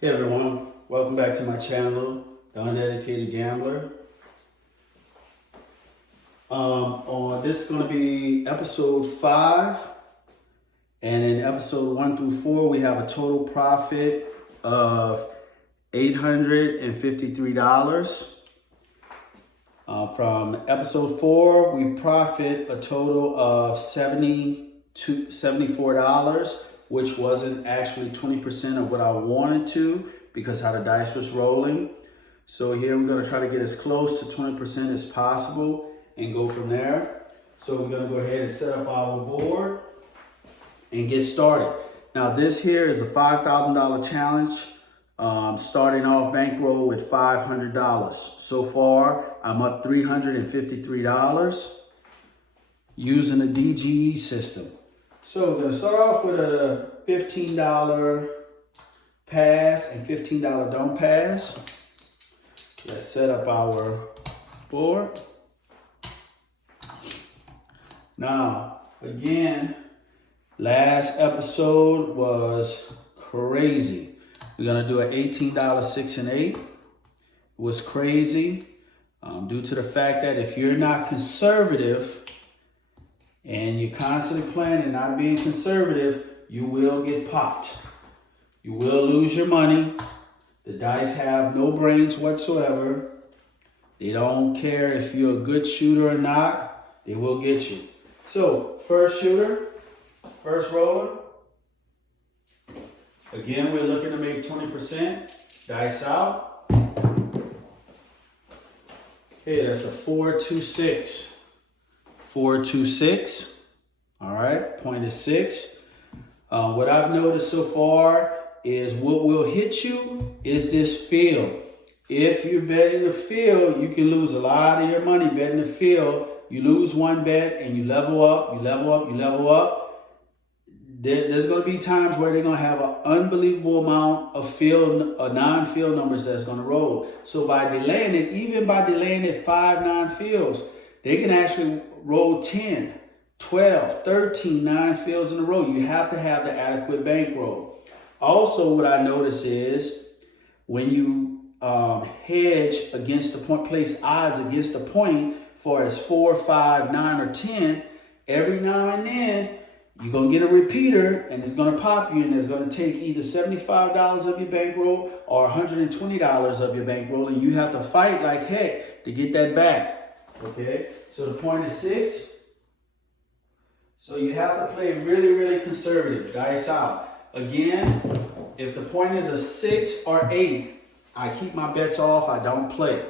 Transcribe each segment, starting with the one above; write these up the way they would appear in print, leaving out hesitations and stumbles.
Hey everyone, welcome back to my channel, The Undedicated Gambler. This is going to be episode 5, and in episode 1 through 4 we have a total profit of $853. From episode 4 we profit a total of $74, which wasn't actually 20% of what I wanted to because how the dice was rolling. So here we're gonna try to get as close to 20% as possible and go from there. So we're gonna go ahead and set up our board and get started. Now this here is a $5,000 challenge, starting off bankroll with $500. So far, I'm up $353 using the DGE system. So we're going to start off with a $15 pass and $15 don't pass. Let's set up our board. Now, again, last episode was crazy. We're going to do an $18 6 and 8. It was crazy due to the fact that if you're not conservative, and you're constantly playing and not being conservative, you will get popped. You will lose your money. The dice have no brains whatsoever. They don't care if you're a good shooter or not. They will get you. So, first shooter, first roller. Again, we're looking to make 20%. Dice out. Okay, that's a 4-2-6. 4-2-6. All right, point is 6. What I've noticed so far is what will hit you is this field. If you're betting the field, you can lose a lot of your money betting the field. You lose one bet and you level up, you level up, you level up. There's going to be times where they're going to have an unbelievable amount of field, non-field numbers that's going to roll. So by delaying it, even by delaying it 5 non-fields, they can actually roll 10, 12, 13 non-fields in a row. You have to have the adequate bankroll. Also, what I notice is when you hedge against the point, place odds against the point for as 4, 5, 9, or 10, every now and then you're going to get a repeater and it's going to pop you and it's going to take either $75 of your bankroll or $120 of your bankroll, and you have to fight like heck to get that back. Okay, so the point is 6. So you have to play really, really conservative. Dice out. Again, if the point is a 6 or 8, I keep my bets off. I don't play.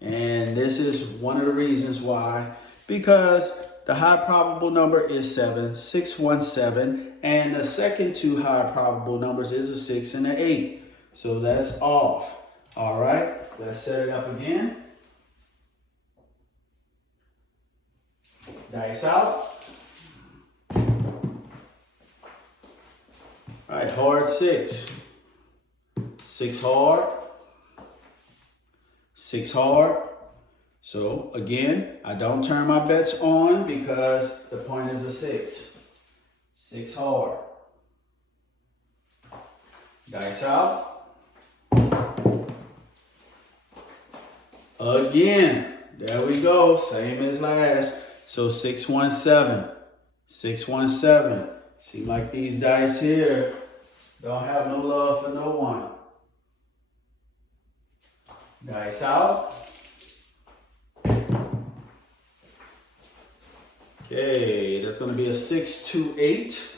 And this is one of the reasons why. Because the high probable number is 7, 617. And the second 2 high probable numbers is a 6 and an 8. So that's off. All right, let's set it up again. Dice out. All right, hard 6. 6 hard. 6 hard. So again, I don't turn my bets on because the point is a 6. 6 hard. Dice out. Again, there we go, same as last. So 617, 617. Seem like these dice here don't have no love for no one. Dice out. Okay, that's going to be a 6-2-8.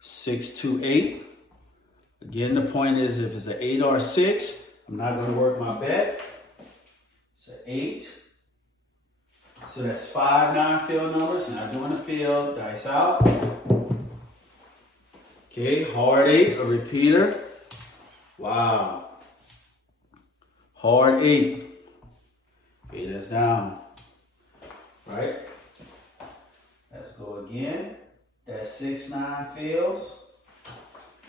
6-2-8. Again, the point is if it's an 8 or a 6, I'm not going to work my bet. It's an 8. So that's 5 non-field numbers. Not doing the field. Dice out. Okay, hard 8, a repeater. Wow. Hard 8. Okay, that's down. Right? Let's go again. That's 6 non-fields.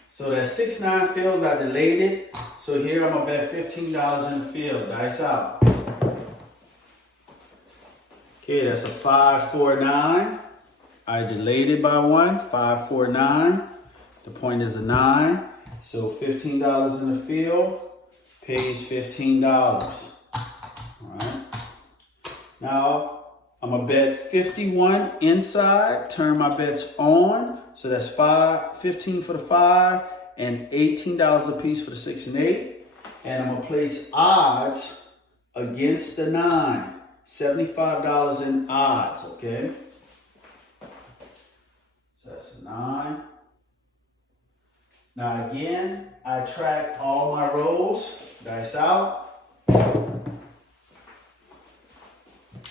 So that's 6 non-fields. I delayed it. So here I'm going to bet $15 in the field. Dice out. Okay, that's a 5-4-9. I delayed it by 1. 5-4-9. The point is a 9. So $15 in the field pays $15. All right. Now I'm gonna bet 51 inside, turn my bets on. So that's 15 for the 5 and $18 a piece for the 6 and 8. And I'm gonna place odds against the 9. $75 in odds, okay? So that's a 9. Now again, I track all my rolls, dice out.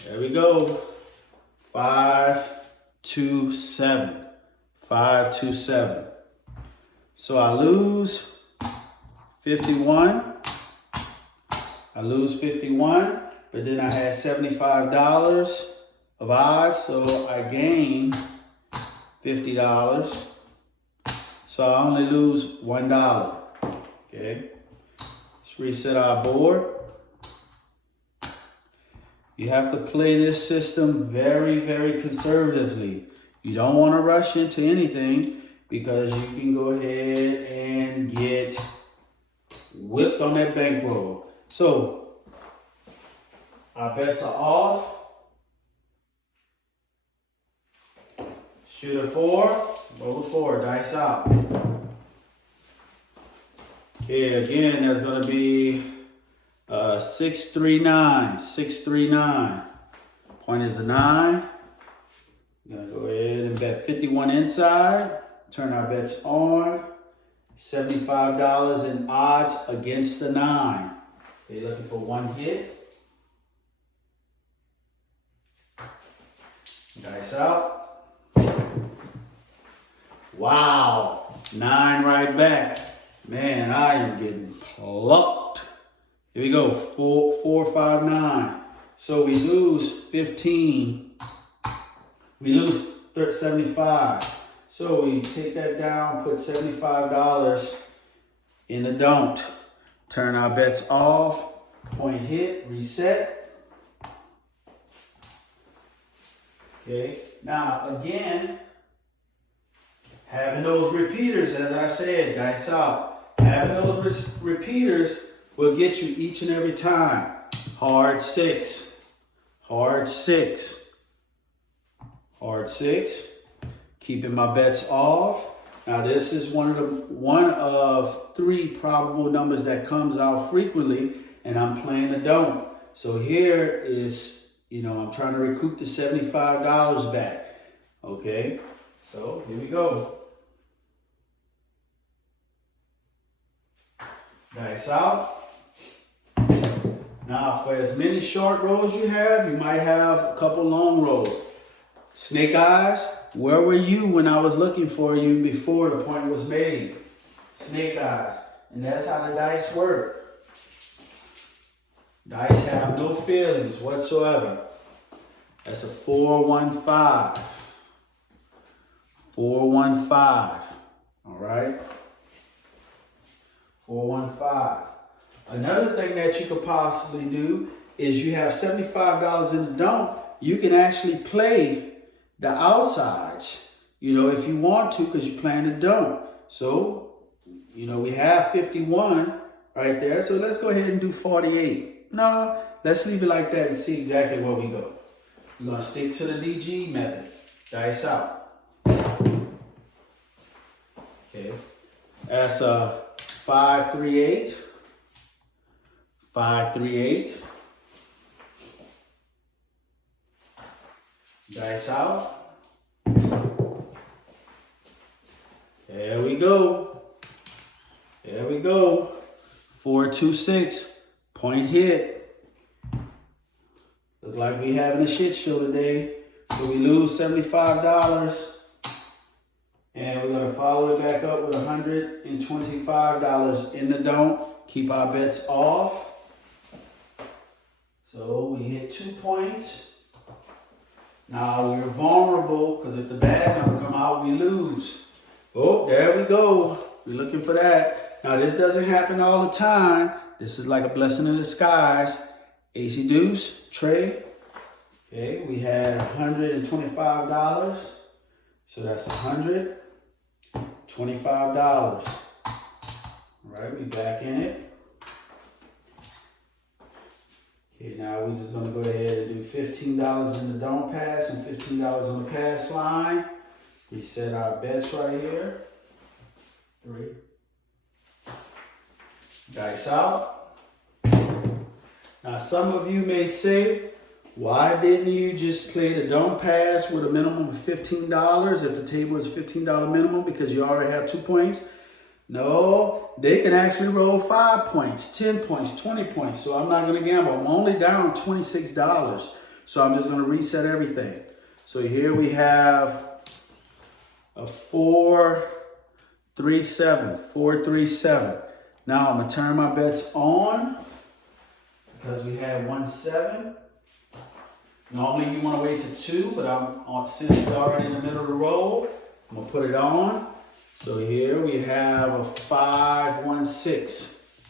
There we go. 5, 2, 7. 5, 2, 7. So I lose 51. I lose 51, but then I had $75 of odds, so I gain $50. So I only lose $1. Okay. Let's reset our board. You have to play this system very, very conservatively. You don't want to rush into anything because you can go ahead and get whipped on that bankroll. So our bets are off. Shoot a 4, roll a 4, dice out. Okay, again, that's going to be 639, 639. Point is a 9. I'm going to go ahead and bet 51 inside. Turn our bets on. $75 in odds against the 9. Okay, looking for one hit. Dice out. Wow, 9 right back. Man, I am getting plucked. Here we go, 4, 5, 9. So we lose 15. We lose 75. So we take that down, put $75 in the don't. Turn our bets off. Point hit, reset. Okay, now again, having those repeaters, as I said, dice out. Having those repeaters will get you each and every time. Hard 6, hard 6, hard 6. Keeping my bets off. Now this is one of 3 probable numbers that comes out frequently, and I'm playing a don't. So here is, I'm trying to recoup the $75 back. Okay, so here we go. Dice out. Now for as many short rolls you have, you might have a couple long rolls. Snake eyes, where were you when I was looking for you before the point was made? Snake eyes. And that's how the dice work. Dice have no feelings whatsoever. That's a 4-1-5. 4-1-5. All right? 4-1-5. Another thing that you could possibly do is you have $75 in the don't. You can actually play the outsides, if you want to, because you're playing the don't. So, we have 51 right there. So let's go ahead and do 48. No, let's leave it like that and see exactly where we go. We're going to stick to the DGE method. Dice out. Okay. That's 5-3-8. 5-3-8. Dice out. There we go. There we go. 4-2-6. Point hit. Look like we having a shit show today. So we lose $75. And we're going to follow it back up with $125 in the don't. Keep our bets off. So we hit 2 points. Now we're vulnerable because if the bad number come out, we lose. Oh, there we go. We're looking for that. Now this doesn't happen all the time. This is like a blessing in disguise. Ace deuce, trade. Okay, we had $125. So that's $125. we back in it. Okay, now we're just gonna go ahead and do $15 in the don't pass and $15 on the pass line. Reset our bets right here. 3. Dice out. Now some of you may say, why didn't you just play the don't pass with a minimum of $15 if the table is $15 minimum because you already have 2 points? No, they can actually roll 5 points, 10 points, 20 points. So I'm not going to gamble. I'm only down $26. So I'm just going to reset everything. So here we have a 4, 3, 7, 4, 3, 7. Now I'm going to turn my bets on because we had 1, 7. Normally you want to wait to 2, but since we're already in the middle of the roll, I'm going to put it on. So here we have a 5, 1, 6.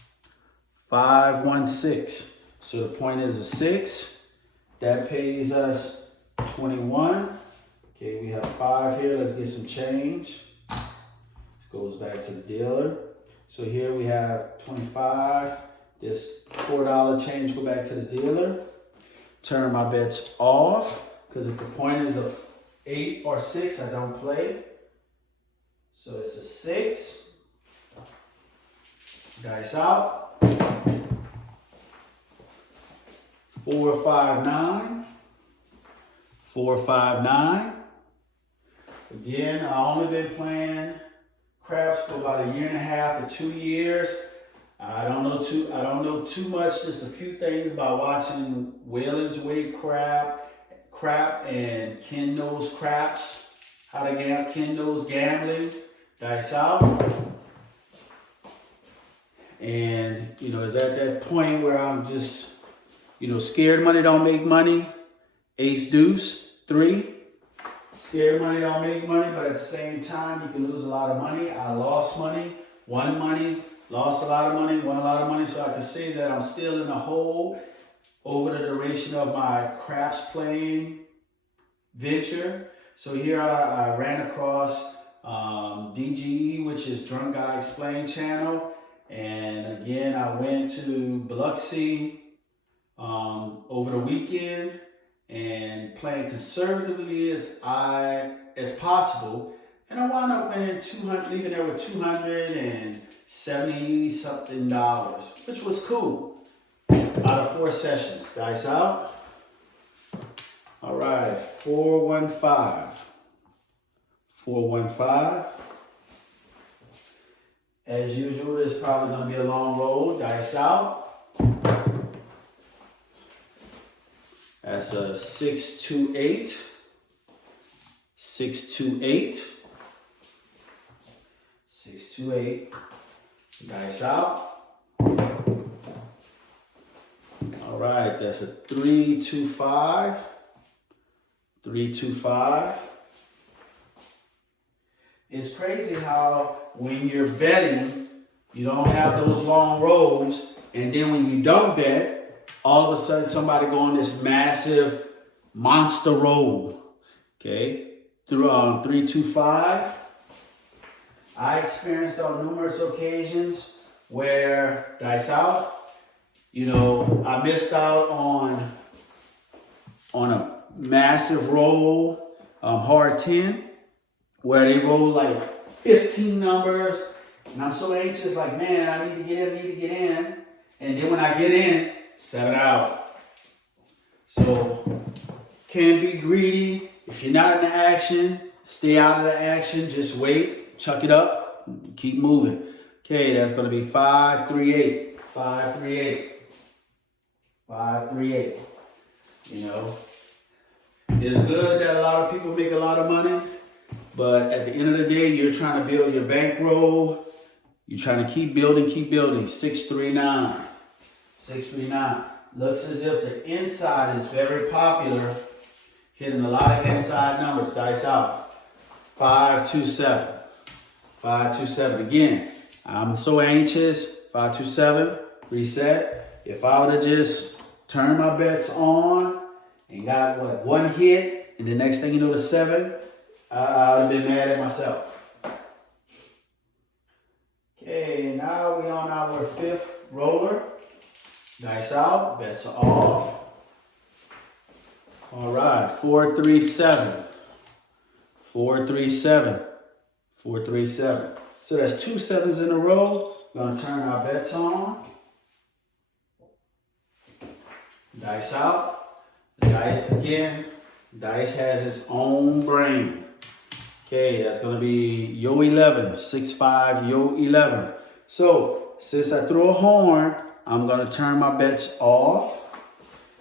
5, 1, 6. So the point is a 6. That pays us 21. Okay, we have 5 here. Let's get some change. This goes back to the dealer. So here we have 25. This $4 change go back to the dealer. Turn my bets off, because if the point is a 8 or 6, I don't play. So it's a 6. Dice out. 4, 5, 9. 4, 5, 9. Again, I've only been playing craps for about 1.5 to 2 years. I don't know too much, just a few things about watching Whalen's Way crap and Ken Knows Craps, how to get Ken Knows Gambling, dice out. And, it's at that point where I'm just, scared money don't make money. Ace deuce, 3. Scared money don't make money, but at the same time, you can lose a lot of money. I lost money, won money. Lost a lot of money, won a lot of money, so I can say that I'm still in the hole over the duration of my craps playing venture. So here I ran across DGE, which is Drunk Guy Explain channel. And again, I went to Biloxi over the weekend and playing conservatively as possible. And I wound up winning leaving there with $270 something, which was cool. Out of 4 sessions. Dice out. All right, 4, 1, 5. 4, 1, 5. As usual, it's probably going to be a long roll. Dice out. That's a 6, 2, 8. 6, 2, 8. 6, 2, 8. Dice out. All right, that's a 3, 2, 5. 3, 2, 5. It's crazy how when you're betting, you don't have those long rolls, and then when you don't bet, all of a sudden somebody go on this massive monster roll. Okay, through 3, 2, 5. I experienced on numerous occasions where dice out, I missed out on a massive roll, hard 10, where they roll like 15 numbers, and I'm so anxious, like, man, I need to get in, and then when I get in, 7 out. So, can't be greedy. If you're not in the action, stay out of the action, just wait. Chuck it up, keep moving. Okay, that's going to be 5, 3, 8. 5, 3, 8. 5, 3, 8. It's good that a lot of people make a lot of money, but at the end of the day, you're trying to build your bankroll. You're trying to keep building. 6, 3, 9. 6, 3, 9. Looks as if the inside is very popular, hitting a lot of inside numbers. Dice out. 5, 2, 7. 5, 2, 7. Again, I'm so anxious. 5, 2, 7. Reset. If I would have just turned my bets on and got one hit, and the next thing you know, the 7, I would have been mad at myself. Okay, now we on our 5th roller. Dice out, bets are off. All right, 4, 3, 7. 4, 3, 7. 4, 3, 7. So that's 2 7s in a row. We're gonna turn our bets on. Dice out. Dice again. Dice has its own brain. Okay, that's gonna be yo 11. 6, 5, yo 11. So since I threw a horn, I'm gonna turn my bets off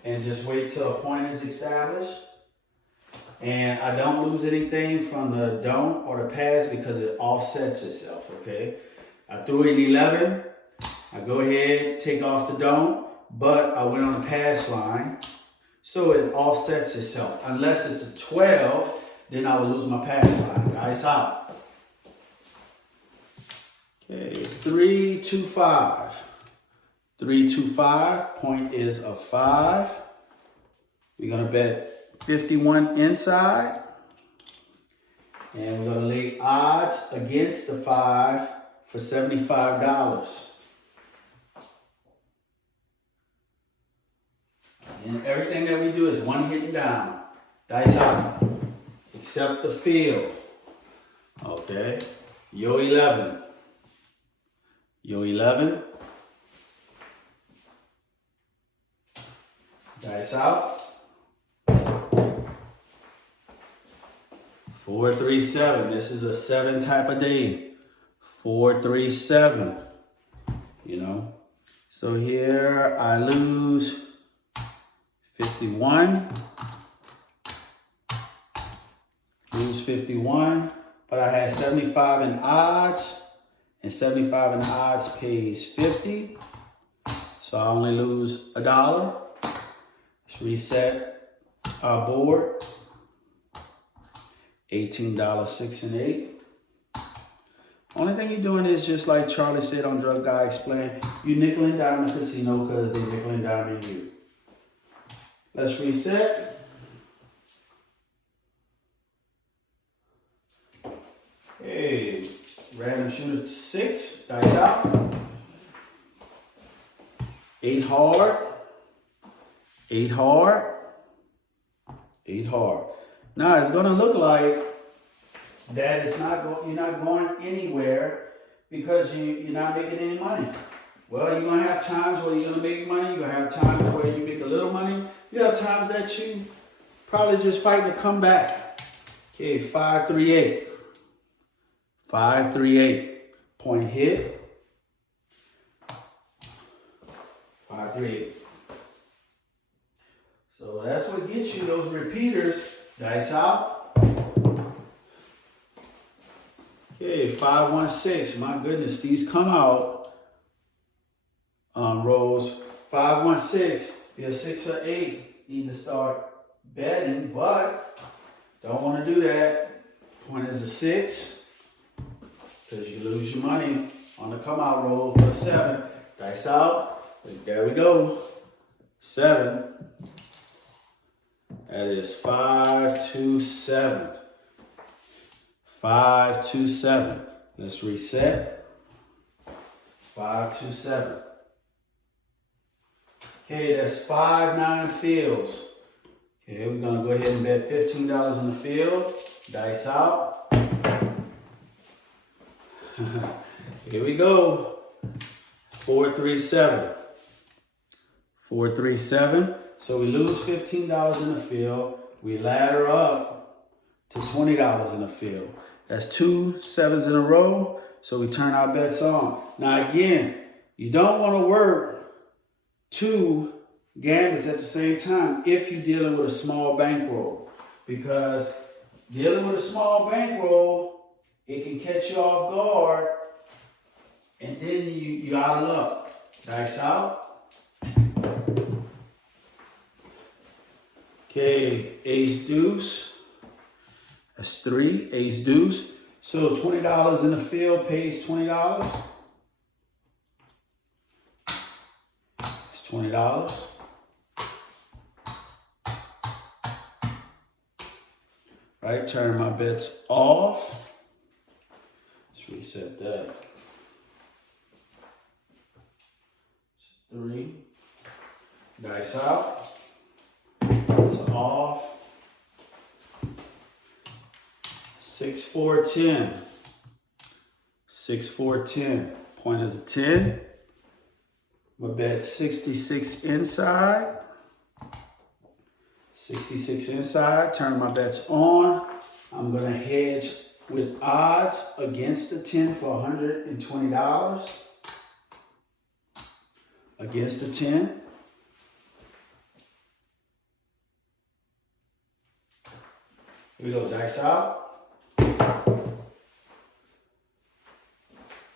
and just wait till a point is established. And I don't lose anything from the don't or the pass because it offsets itself, okay? I threw in 11. I go ahead, take off the don't, but I went on the pass line. So it offsets itself. Unless it's a 12, then I will lose my pass line. Dice out. Okay, 3, 2, 5. 3, 2, 5. Point is a 5. We're gonna bet 51 inside. And we're gonna lay odds against the 5 for $75. And everything that we do is one hit and down. Dice out. Except the field. Okay. Yo 11. Yo 11. Dice out. 4, 3, 7. This is a 7 type of day. 4, 3, 7. You know. So here I lose 51. Lose 51. But I had 75 in odds. And 75 in odds pays 50. So I only lose $1. Let's reset our board. $18, 6 and 8. Only thing you're doing is just like Charlie said on Drug Guy Explained, you nickel and dime the casino because they nickel and dime you. Let's reset. Hey, random shooter 6, dice out. 8 hard. 8 hard. 8 hard. Now it's gonna look like that it's not you're not going anywhere because you're not making any money. Well, you're gonna have times where you're gonna make money. You're gonna have times where you make a little money. You have times that you probably just fight to come back. Okay, 5, 3, 8. 5, 3, 8. Point hit. 5, 3, 8. So that's what gets you those repeaters. Dice out. Okay, 5, 1, 6. My goodness, these come out rolls. 5, 1, 6. Be a 6 or 8. Need to start betting, but don't want to do that. Point is a 6 because you lose your money on the come out roll for a 7. Dice out. There we go. 7. That is 5, 2, 7. 5, 2, 7. Let's reset. 5, 2, 7. Okay, that's 5, 9 fields. Okay, we're gonna go ahead and bet $15 in the field. Dice out. Here we go. 4, 3, 7. 4, 3, 7. So we lose $15 in the field. We ladder up to $20 in the field. That's 2 7s in a row. So we turn our bets on. Now again, you don't want to work 2 gambits at the same time if you're dealing with a small bankroll. Because dealing with a small bankroll, it can catch you off guard. And then you're out of luck. Dice out. Okay, ace deuce. That's 3, ace deuce. So $20 in the field pays $20. It's $20. Right, turn my bets off. Let's reset that. 3. Dice out. It's off. 6, 4, 10. 6, 4, 10. Point is a 10. My bet 66 inside. 66 inside. Turn my bets on. I'm going to hedge with odds against the 10 for $120. Against the 10. Here we go, dice out.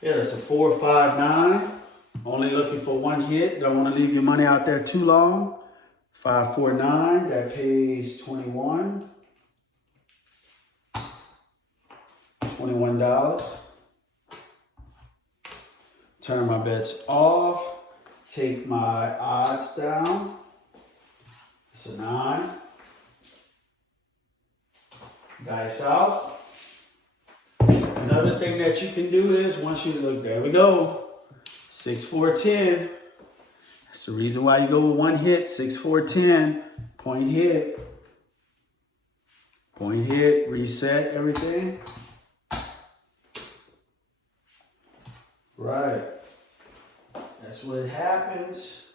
Yeah, that's a 4, 5, 9. Only looking for one hit. Don't want to leave your money out there too long. 5, 4, 9. That pays $21. $21. Turn my bets off. Take my odds down. It's a 9. Dice out. Another thing that you can do is once you look, there we go. 6, 4, 10. That's the reason why you go with one hit. 6, 4, 10. Point hit. Point hit. Reset everything. Right. That's what happens.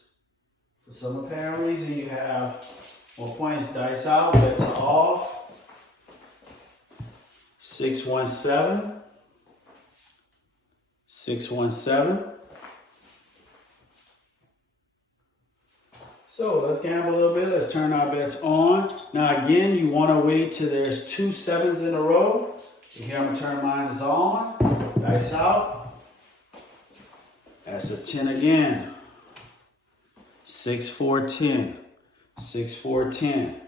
For some apparent reason, you have more points. Dice out. Bets off. 6, 1, 7. 6, 1, 7. So let's gamble a little bit. Let's turn our bets on. Now again, you want to wait till there's 2 7s in a row. So here I'm going to turn mine on. Dice out. That's a 10 again. 6, 4, 10. 6, 4, 10.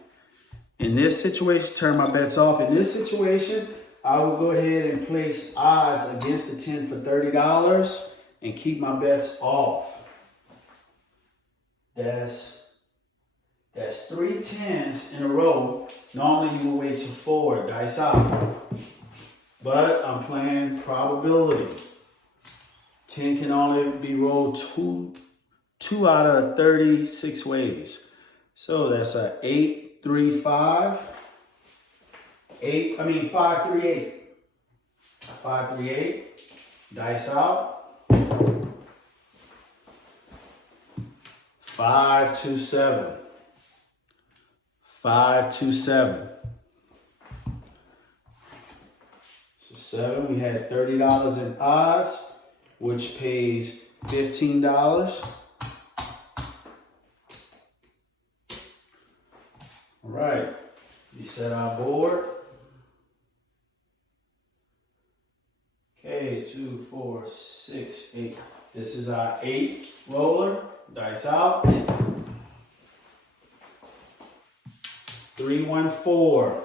In this situation, turn my bets off. In this situation, I will go ahead and place odds against the 10 for $30 and keep my bets off. That's 3 10s in a row. Normally you will wait till 4, dice out. But I'm playing probability. 10 can only be rolled two out of 36 ways. So that's a 8, 3, 5. 5, 3, 8. 5, 3, 8. Dice out. 5, 2, 7. 5, 2, 7. So 7, we had $30 in odds, which pays $15. All right, we set our board. Okay, 2, 4, 6, 8. This is our 8 roller. Dice out. 3, 1, 4.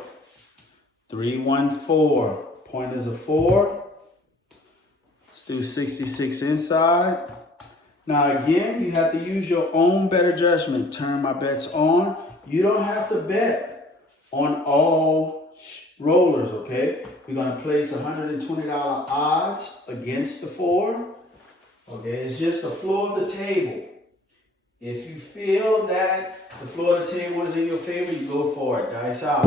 3, 1, 4. Point is a 4. Let's do 66 inside. Now again, you have to use your own better judgment. Turn my bets on. You don't have to bet on all rollers, okay? We're going to place $120 odds against the 4. Okay, it's just the floor of the table. If you feel that the floor of the table is in your favor, you go for it. Dice out.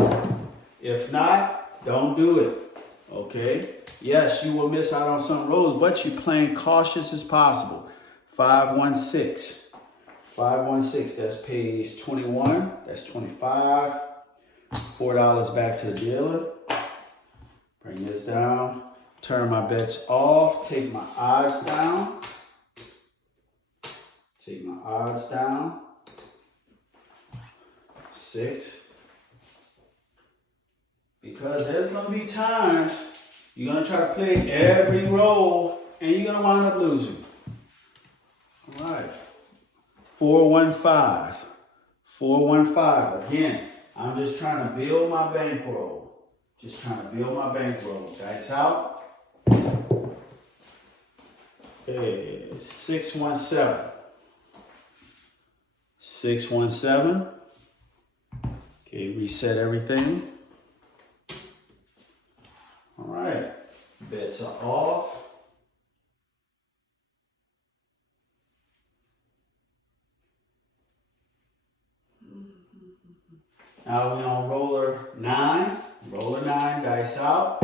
If not, don't do it. Okay? Yes, you will miss out on some rolls, but you're playing cautious as possible. 5, 1, 6. 5, 1, 6. That's pays 21. That's 25. $4 back to the dealer. Bring this down. Turn my bets off. Take my odds down. Take my odds down. 6. Because there's going to be times you're going to try to play every roll and you're going to wind up losing. All right. 4, 1, 5. 4, 1, 5. Again, I'm just trying to build my bankroll. Just trying to build my bankroll. Dice out. 6, 1, 7. 6, 1, 7. Okay, reset everything. All right, bets are off. Now we're on roller 9. Roller 9, dice out.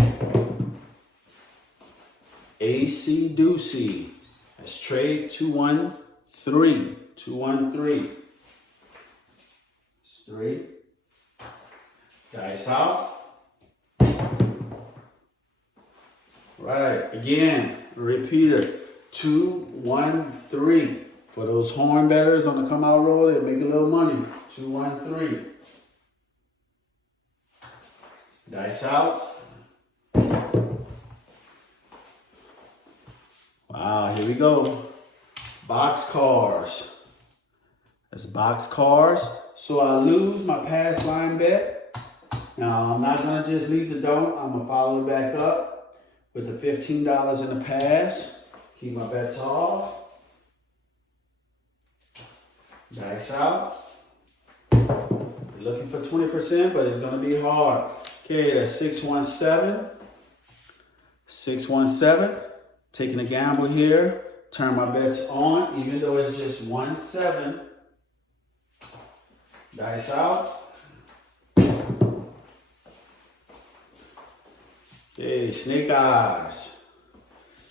AC Doocy. That's trade 213. 213. It's 3. Dice out. Right, again, repeater. 213. For those horn bettors on the come out roll, they make a little money. 213. Dice out. Wow, here we go. Box cars. That's box cars. So I lose my pass line bet. Now I'm not gonna just leave the don't. I'm gonna follow it back up with the $15 in the pass. Keep my bets off. Dice out. You're looking for 20%, but it's gonna be hard. Okay, that's 617. 617. Taking a gamble here. Turn my bets on, even though it's just 1-7. Dice out. Okay, snake eyes.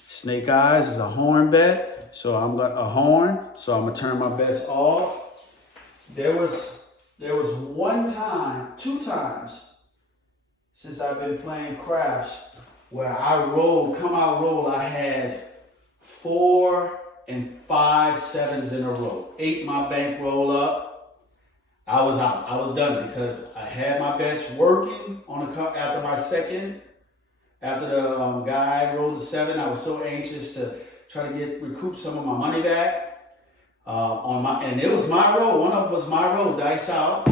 Snake eyes is a horn bet, so I'm gonna turn my bets off. There was one time, 2 times since I've been playing craps where I come out roll, I had 4 and 5 7s in a row. Ate my bankroll up. I was out. I was done because I had my bets working on after my second. After the guy rolled a 7, I was so anxious to try to recoup some of my money back. And it was my roll. One of them was my roll. Dice out.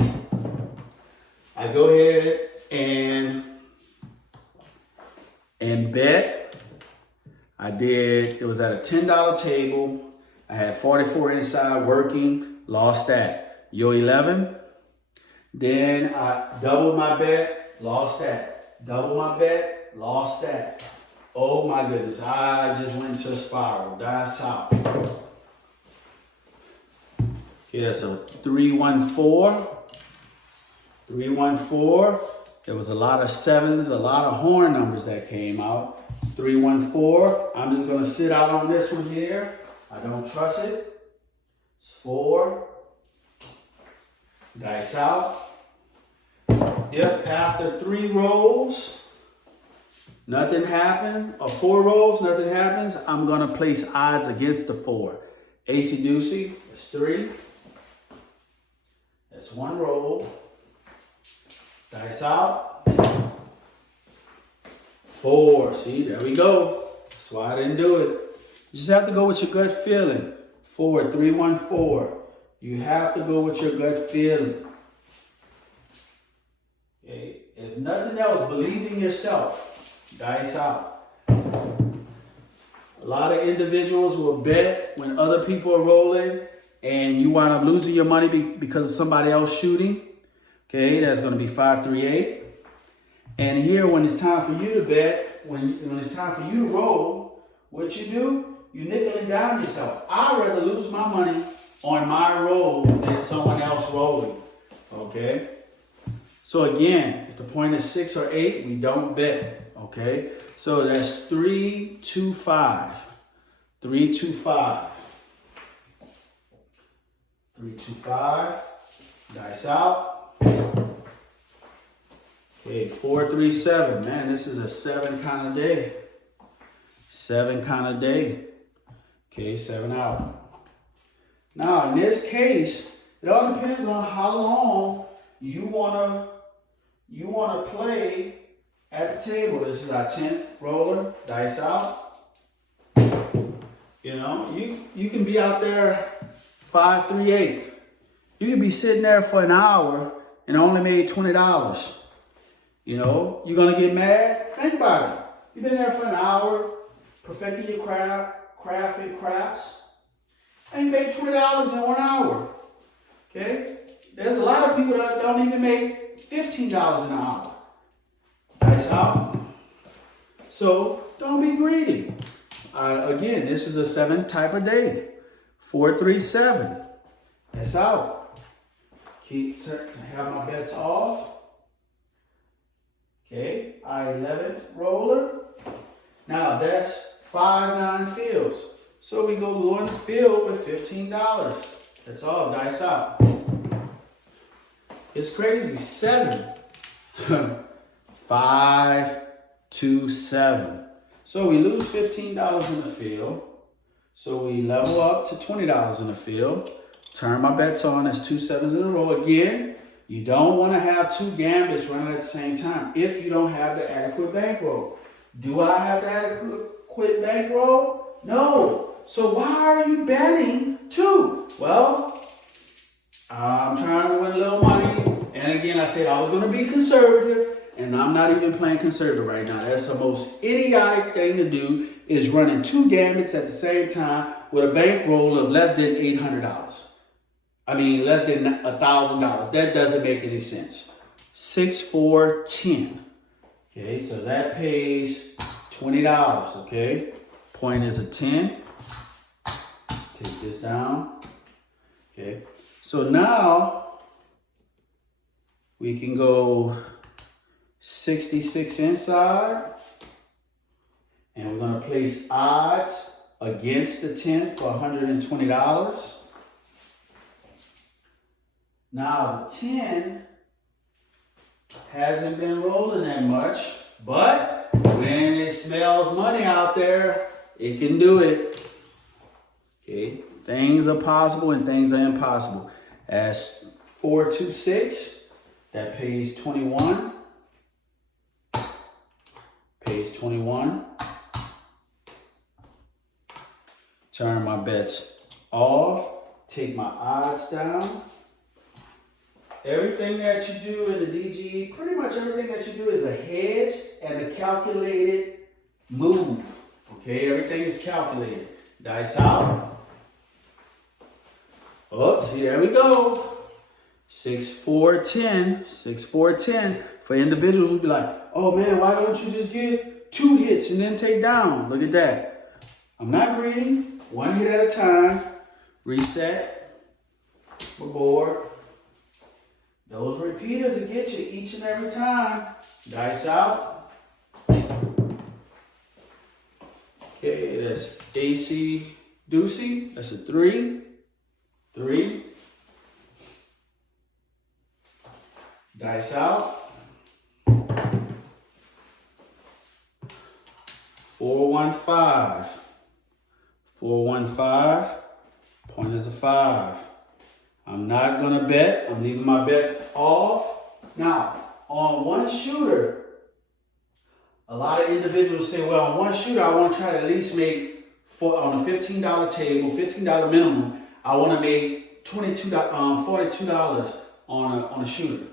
I go ahead and bet. It was at a $10 table. I had 44 inside working, lost that. Yo 11. Then I doubled my bet, lost that. Double my bet, lost that. Oh my goodness, I just went into a spiral. Dice out. Okay, that's a 314. 314. There was a lot of 7s, a lot of horn numbers that came out. 314. I'm just going to sit out on this one here. I don't trust it. It's 4. Dice out. If after 3 rolls, nothing happened, or 4 rolls, nothing happens, I'm going to place odds against the 4. AC Doocy, that's 3. That's 1 roll. Dice out. 4. See, there we go. That's why I didn't do it. You just have to go with your gut feeling. 4, 314. You have to go with your gut feeling. Okay. If nothing else, believe in yourself. Dice out. A lot of individuals will bet when other people are rolling and you wind up losing your money because of somebody else shooting. Okay, that's going to be 538. And here, when it's time for you to bet, when it's time for you to roll, what you do, you nickel and dime yourself. I'd rather lose my money on my roll than someone else rolling. Okay? So again, if the point is 6 or 8, we don't bet. Okay? So that's 325. 325. 325. Dice out. Okay, 437. Man, this is a 7 kind of day. 7 kind of day. Okay, 7 out. Now, in this case, it all depends on how long you wanna play at the table. This is our 10th roller. Dice out. You know, you can be out there 538. You can be sitting there for an hour and only made $20. You know, you're going to get mad? Think about it. You've been there for an hour, perfecting your craft and craps, and you made $20 in 1 hour. Okay? There's a lot of people that don't even make $15 an hour. Dice out. So, don't be greedy. Again, this is a 7 type of day. 437. That's out. have my bets off. Okay, I-11th roller. Now that's 5 9-fields. So we go in the field with $15. That's all, dice out. It's crazy, 7. 5 2 7. So we lose $15 in the field. So we level up to $20 in the field. Turn my bets on, that's 2 7s in a row. Again, you don't want to have 2 gambits running at the same time if you don't have the adequate bankroll. Do I have the adequate bankroll? No. So why are you betting 2? Well, I'm trying to win a little money. And again, I said I was going to be conservative, and I'm not even playing conservative right now. That's the most idiotic thing to do, is running 2 gambits at the same time with a bankroll of less than $800. I mean, less than $1,000. That doesn't make any sense. 6 4 10. Okay, so that pays $20. Okay, point is a 10. Take this down. Okay, so now we can go 66 inside, and we're going to place odds against the 10 for $120. Now the 10 hasn't been rolling that much, but when it smells money out there, it can do it. Okay, things are possible and things are impossible. As 4 2 6, that pays 21. Pays 21. Turn my bets off. Take my odds down. Everything that you do in the DGE, pretty much everything that you do is a hedge and a calculated move. Okay, everything is calculated. Dice out. Oh, see, there we go. 6 4 10. 6 4 10. For individuals who be like, oh man, why don't you just get 2 hits and then take down? Look at that. I'm not greedy. 1 hit at a time. Reset my board. Those repeaters will get you each and every time. Dice out. Okay, that's AC Deucey. That's a 3. 3. Dice out. 4 1 5. 4 1 5. Point is a 5. I'm not going to bet. I'm leaving my bets off. Now, on one shooter, a lot of individuals say, well, on one shooter, I want to try to at least make, on a $15 table, $15 minimum, I want to make $42 on a shooter.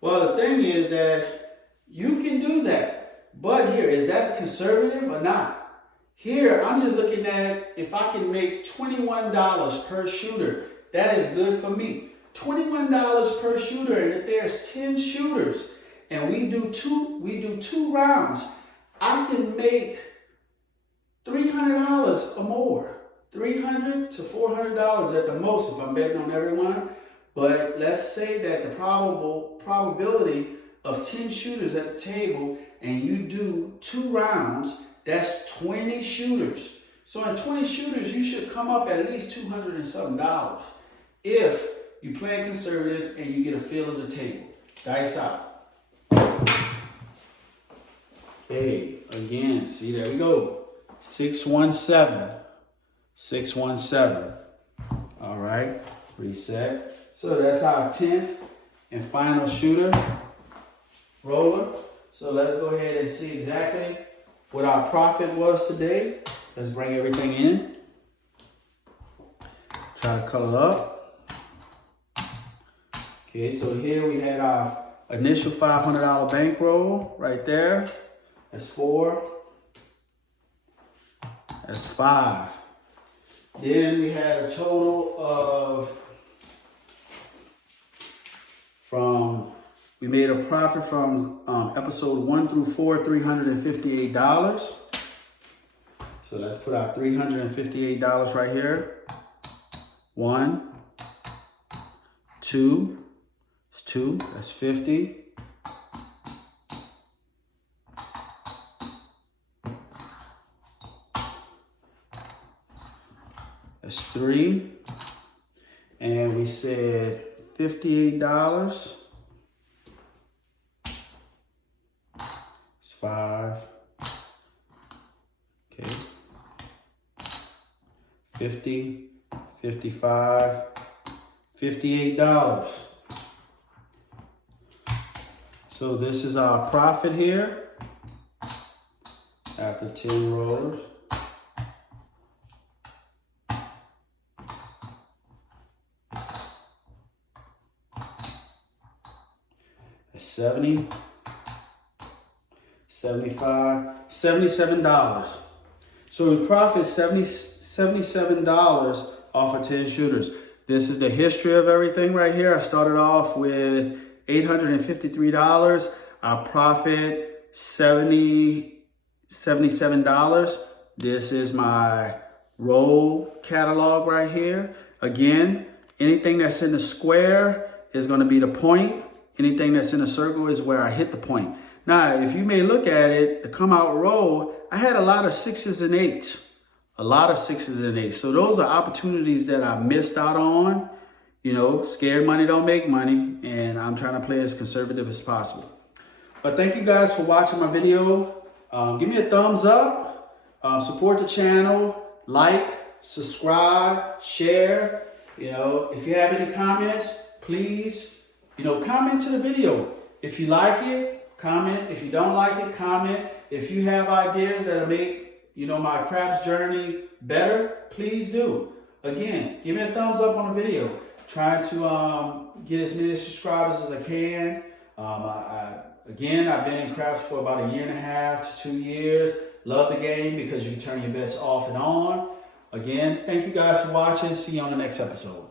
Well, the thing is that you can do that. But here, is that conservative or not? Here, I'm just looking at if I can make $21 per shooter. That is good for me. $21 per shooter, and if there's 10 shooters and we do two rounds, I can make $300 or more. $300 to $400 at the most if I'm betting on everyone. But let's say that the probability of 10 shooters at the table and you do 2 rounds, that's 20 shooters. So in 20 shooters, you should come up at least $200 and something if you play conservative and you get a feel of the table. Dice out. Okay, again, see, there we go. 6 1 7. 6 1 7. All right, reset. So that's our 10th and final shooter roller. So let's go ahead and see exactly what our profit was today. Let's bring everything in. Try to color up. Okay, so here we had our initial $500 bankroll right there. That's 4. That's 5. Then we had a total of, we made a profit from episode 1 through 4, $358. So let's put our $358 right here. 1, 2, 2, that's 50. That's 3. And we said $58. It's 5. Okay. 50, 55, $58. So this is our profit here after 10 rows. That's 70, 75, $77. So we profit $77 off of 10 shooters. This is the history of everything right here. I started off with $853. I profit $77. This is my roll catalog right here. Again, anything that's in the square is going to be the point. Anything that's in a circle is where I hit the point. Now, if you may look at it, the come out roll, I had a lot of 6s and 8s. A lot of 6s and 8s. So those are opportunities that I missed out on. You know, scared money don't make money, and I'm trying to play as conservative as possible. But thank you guys for watching my video. Give me a thumbs up, support the channel, like, subscribe, share. You know, if you have any comments, please, comment to the video. If you like it, comment. If you don't like it, comment. If you have ideas that'll make, my craps journey better, please do. Again, give me a thumbs up on the video. Trying to get as many subscribers as I can. Again, I've been in craps for about 1.5 to 2 years. Love the game because you can turn your bets off and on. Again, thank you guys for watching. See you on the next episode.